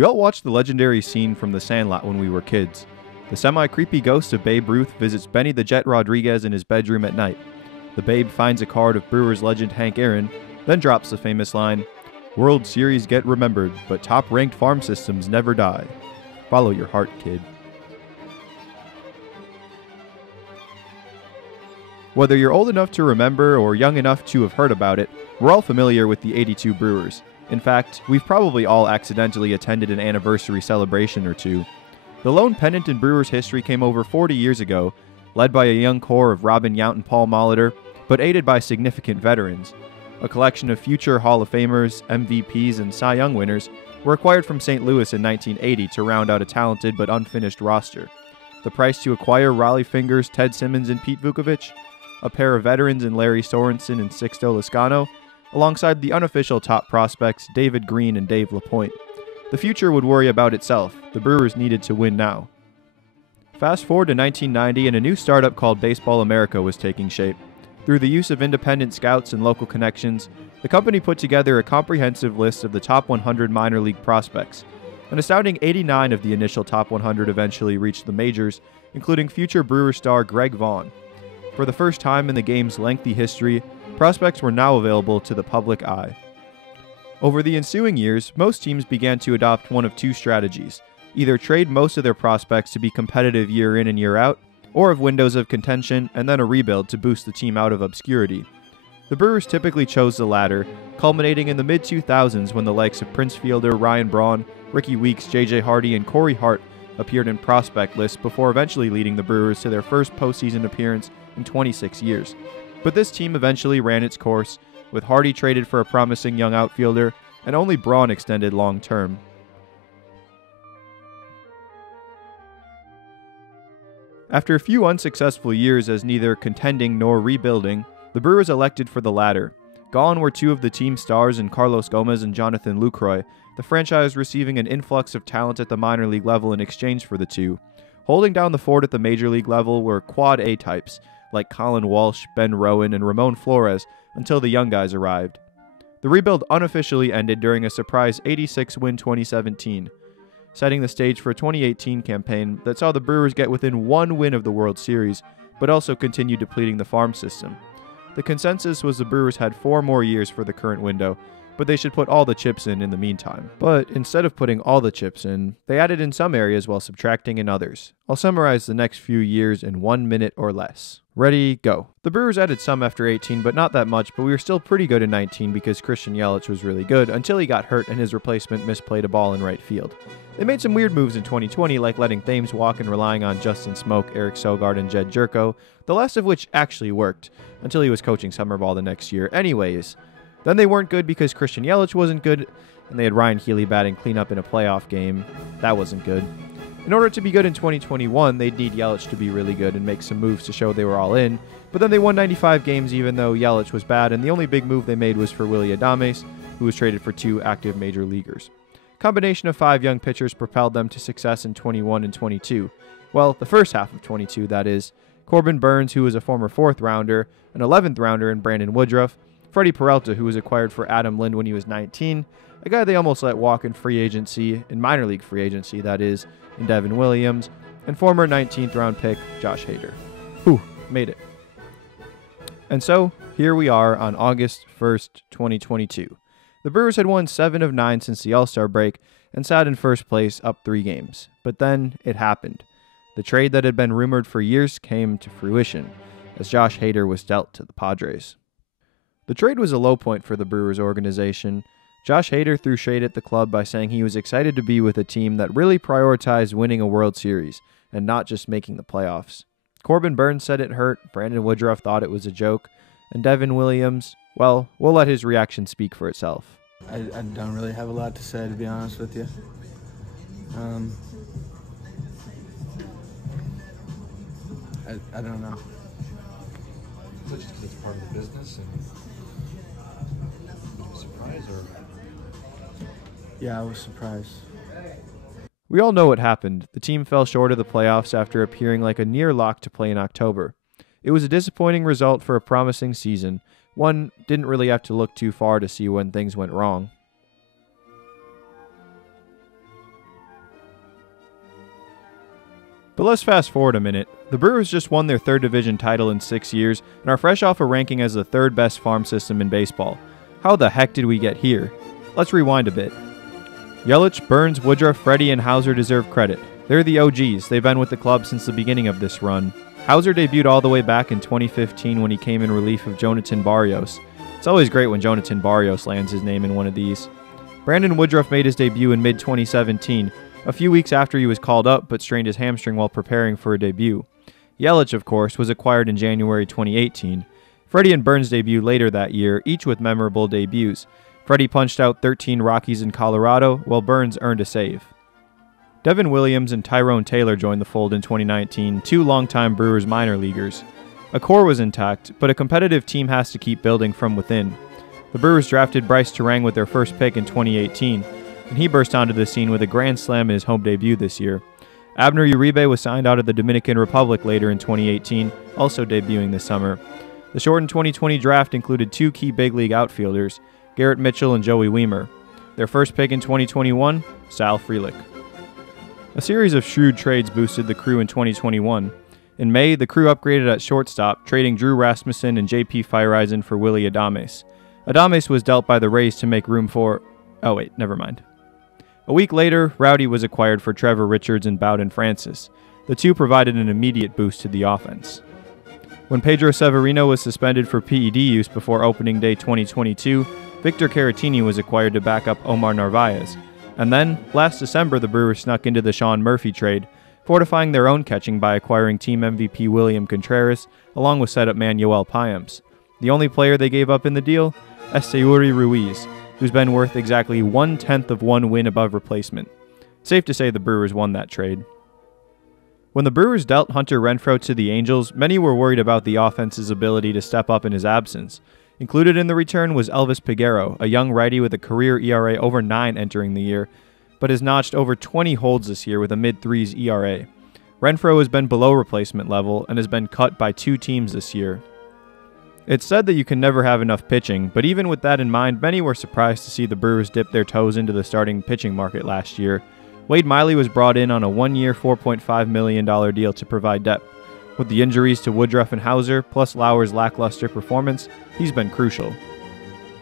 We all watched the legendary scene from The Sandlot when we were kids. The semi-creepy ghost of Babe Ruth visits Benny the Jet Rodriguez in his bedroom at night. The Babe finds a card of Brewers legend Hank Aaron, then drops the famous line, "World Series get remembered, but top-ranked farm systems never die. Follow your heart, kid." Whether you're old enough to remember or young enough to have heard about it, we're all familiar with the '82 Brewers. In fact, we've probably all accidentally attended an anniversary celebration or two. The lone pennant in Brewers history came over 40 years ago, led by a young core of Robin Yount and Paul Molitor, but aided by significant veterans. A collection of future Hall of Famers, MVPs, and Cy Young winners were acquired from St. Louis in 1980 to round out a talented but unfinished roster. The price to acquire Raleigh Fingers, Ted Simmons, and Pete Vukovich, a pair of veterans in Larry Sorensen and Sixto Lascano, alongside the unofficial top prospects David Green and Dave LaPointe. The future would worry about itself. The Brewers needed to win now. Fast forward to 1990 and a new startup called Baseball America was taking shape. Through the use of independent scouts and local connections, the company put together a comprehensive list of the top 100 minor league prospects. An astounding 89 of the initial top 100 eventually reached the majors, including future Brewer star Greg Vaughn. For the first time in the game's lengthy history, prospects were now available to the public eye. Over the ensuing years, most teams began to adopt one of two strategies: either trade most of their prospects to be competitive year in and year out, or have windows of contention and then a rebuild to boost the team out of obscurity. The Brewers typically chose the latter, culminating in the mid-2000s when the likes of Prince Fielder, Ryan Braun, Ricky Weeks, J.J. Hardy, and Corey Hart appeared in prospect lists before eventually leading the Brewers to their first postseason appearance in 26 years. But this team eventually ran its course, with Hardy traded for a promising young outfielder, and only Braun extended long-term. After a few unsuccessful years as neither contending nor rebuilding, the Brewers elected for the latter. Gone were two of the team's stars in Carlos Gomez and Jonathan Lucroy, the franchise receiving an influx of talent at the minor league level in exchange for the two. Holding down the fort at the major league level were quad A types, like Colin Walsh, Ben Rowan, and Ramon Flores, until the young guys arrived. The rebuild unofficially ended during a surprise 86-win 2017, setting the stage for a 2018 campaign that saw the Brewers get within one win of the World Series, but also continue depleting the farm system. The consensus was the Brewers had 4 more years for the current window, but they should put all the chips in the meantime. But instead of putting all the chips in, they added in some areas while subtracting in others. I'll summarize the next few years in 1 minute or less. Ready, go. The Brewers added some after 18, but not that much, but we were still pretty good in 19 because Christian Yelich was really good until he got hurt and his replacement misplayed a ball in right field. They made some weird moves in 2020, like letting Thames walk and relying on Justin Smoke, Eric Sogard, and Jed Jerko, the last of which actually worked, until he was coaching summer ball the next year. Anyways, then they weren't good because Christian Yelich wasn't good, and they had Ryan Healy batting cleanup in a playoff game. That wasn't good. In order to be good in 2021, they'd need Yelich to be really good and make some moves to show they were all in, but then they won 95 games even though Yelich was bad, and the only big move they made was for Willy Adames, who was traded for 2 active major leaguers. Combination of 5 young pitchers propelled them to success in 21 and 22. Well, the first half of 22, that is. Corbin Burns, who was a former 4th rounder, an 11th rounder in Brandon Woodruff, Freddie Peralta, who was acquired for Adam Lind when he was 19, a guy they almost let walk in free agency, in minor league free agency, that is, in Devin Williams, and former 19th round pick Josh Hader. Whew, made it. And so, here we are on August 1st, 2022. The Brewers had won 7 of 9 since the All-Star break and sat in first place up 3 games. But then it happened. The trade that had been rumored for years came to fruition, as Josh Hader was dealt to the Padres. The trade was a low point for the Brewers organization. Josh Hader threw shade at the club by saying he was excited to be with a team that really prioritized winning a World Series and not just making the playoffs. Corbin Burns said it hurt, Brandon Woodruff thought it was a joke, and Devin Williams, well, we'll let his reaction speak for itself. I don't really have a lot to say, to be honest with you. I don't know. So just because it's part of the business and surprise or? Yeah, I was surprised. We all know what happened. The team fell short of the playoffs after appearing like a near lock to play in October. It was a disappointing result for a promising season. One didn't really have to look too far to see when things went wrong. But let's fast forward a minute. The Brewers just won their third division title in 6 years and are fresh off a ranking as the third best farm system in baseball. How the heck did we get here? Let's rewind a bit. Yelich, Burns, Woodruff, Freddie, and Hauser deserve credit. They're the OGs. They've been with the club since the beginning of this run. Hauser debuted all the way back in 2015 when he came in relief of Jonathan Barrios. It's always great when Jonathan Barrios lands his name in one of these. Brandon Woodruff made his debut in mid-2017, a few weeks after he was called up but strained his hamstring while preparing for a debut. Yelich, of course, was acquired in January 2018. Freddie and Burns debuted later that year, each with memorable debuts. Freddie punched out 13 Rockies in Colorado, while Burns earned a save. Devin Williams and Tyrone Taylor joined the fold in 2019, two longtime Brewers minor leaguers. A core was intact, but a competitive team has to keep building from within. The Brewers drafted Bryce Terang with their first pick in 2018, and he burst onto the scene with a grand slam in his home debut this year. Abner Uribe was signed out of the Dominican Republic later in 2018, also debuting this summer. The shortened 2020 draft included two key big league outfielders, Garrett Mitchell and Joey Wiemer. Their first pick in 2021, Sal Frelick. A series of shrewd trades boosted the Crew in 2021. In May, the Crew upgraded at shortstop, trading Drew Rasmussen and J.P. Feyereisen for Willy Adames. Adames was dealt by the Rays to make room for... Oh wait, never mind. A week later, Rowdy was acquired for Trevor Richards and Bowden Francis. The two provided an immediate boost to the offense. When Pedro Severino was suspended for PED use before opening day 2022, Victor Caratini was acquired to back up Omar Narvaez. And then, last December, the Brewers snuck into the Sean Murphy trade, fortifying their own catching by acquiring team MVP William Contreras, along with setup man Yoel Payams. The only player they gave up in the deal? Esteury Ruiz, who's been worth exactly 1/10 of one win above replacement. Safe to say the Brewers won that trade. When the Brewers dealt Hunter Renfroe to the Angels, many were worried about the offense's ability to step up in his absence. Included in the return was Elvis Peguero, a young righty with a career ERA over 9 entering the year, but has notched over 20 holds this year with a mid-threes ERA. Renfroe has been below replacement level and has been cut by 2 teams this year. It's said that you can never have enough pitching, but even with that in mind, many were surprised to see the Brewers dip their toes into the starting pitching market last year. Wade Miley was brought in on a 1-year, $4.5 million deal to provide depth. With the injuries to Woodruff and Hauser, plus Lauer's lackluster performance, he's been crucial.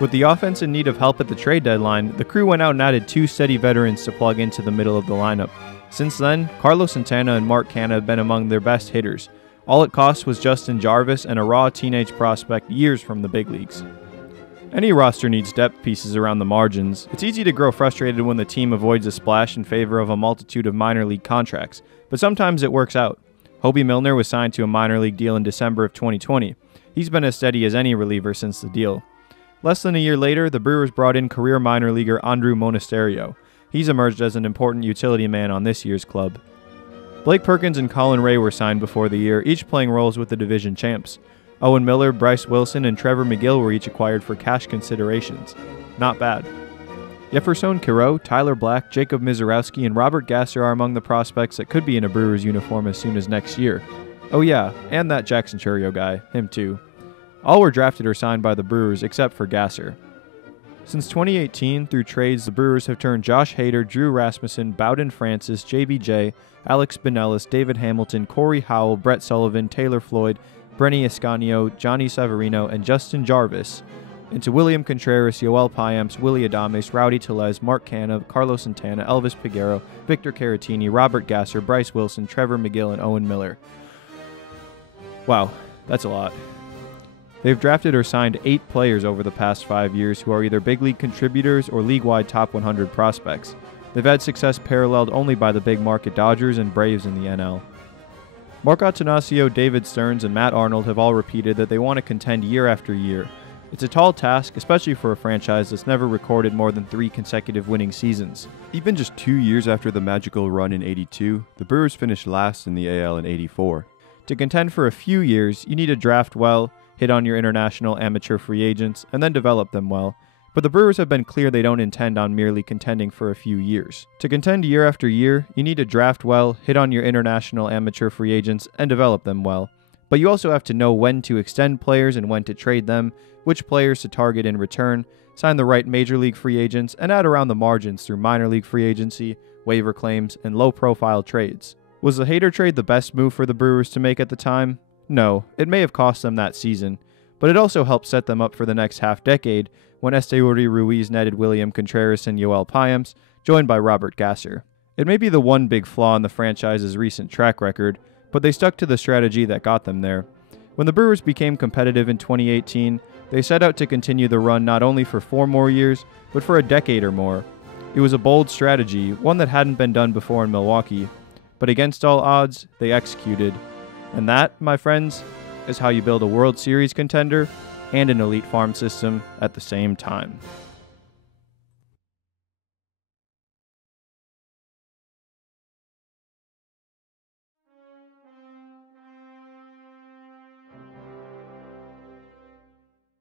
With the offense in need of help at the trade deadline, the Crew went out and added 2 steady veterans to plug into the middle of the lineup. Since then, Carlos Santana and Mark Canha have been among their best hitters. All it cost was Justin Jarvis and a raw teenage prospect years from the big leagues. Any roster needs depth pieces around the margins. It's easy to grow frustrated when the team avoids a splash in favor of a multitude of minor league contracts, but sometimes it works out. Hobie Milner was signed to a minor league deal in December of 2020. He's been as steady as any reliever since the deal. Less than a year later, the Brewers brought in career minor leaguer Andrew Monasterio. He's emerged as an important utility man on this year's club. Blake Perkins and Colin Ray were signed before the year, each playing roles with the division champs. Owen Miller, Bryce Wilson, and Trevor McGill were each acquired for cash considerations. Not bad. Jefferson Quiro, Tyler Black, Jacob Mizorowski, and Robert Gasser are among the prospects that could be in a Brewers uniform as soon as next year. Oh yeah, and that Jackson Churio guy, him too. All were drafted or signed by the Brewers except for Gasser. Since 2018, through trades, the Brewers have turned Josh Hader, Drew Rasmussen, Bowden Francis, JBJ, Alex Spinellis, David Hamilton, Corey Howell, Brett Sullivan, Taylor Floyd, Brenny Escanio, Johnny Severino, and Justin Jarvis into William Contreras, Yoel Payams, Willy Adames, Rowdy Tellez, Mark Canha, Carlos Santana, Elvis Peguero, Victor Caratini, Robert Gasser, Bryce Wilson, Trevor McGill, and Owen Miller. Wow, that's a lot. They've drafted or signed 8 players over the past 5 years who are either big league contributors or league-wide top 100 prospects. They've had success paralleled only by the big market Dodgers and Braves in the NL. Mark Attanasio, David Stearns, and Matt Arnold have all repeated that they want to contend year after year. It's a tall task, especially for a franchise that's never recorded more than 3 consecutive winning seasons. Even just 2 years after the magical run in '82, the Brewers finished last in the AL in '84. To contend for a few years, you need to draft well, hit on your international amateur free agents, and then develop them well. But the Brewers have been clear they don't intend on merely contending for a few years. To contend year after year, you need to draft well, hit on your international amateur free agents, and develop them well. But you also have to know when to extend players and when to trade them, which players to target in return, sign the right major league free agents, and add around the margins through minor league free agency, waiver claims, and low-profile trades. Was the Hader trade the best move for the Brewers to make at the time? No, it may have cost them that season, but it also helped set them up for the next half-decade when Esteury Ruiz netted William Contreras and Yoel Payams, joined by Robert Gasser. It may be the one big flaw in the franchise's recent track record, but they stuck to the strategy that got them there. When the Brewers became competitive in 2018, they set out to continue the run not only for 4 more years, but for a decade or more. It was a bold strategy, one that hadn't been done before in Milwaukee, but against all odds, they executed. And that, my friends, is how you build a World Series contender and an elite farm system at the same time.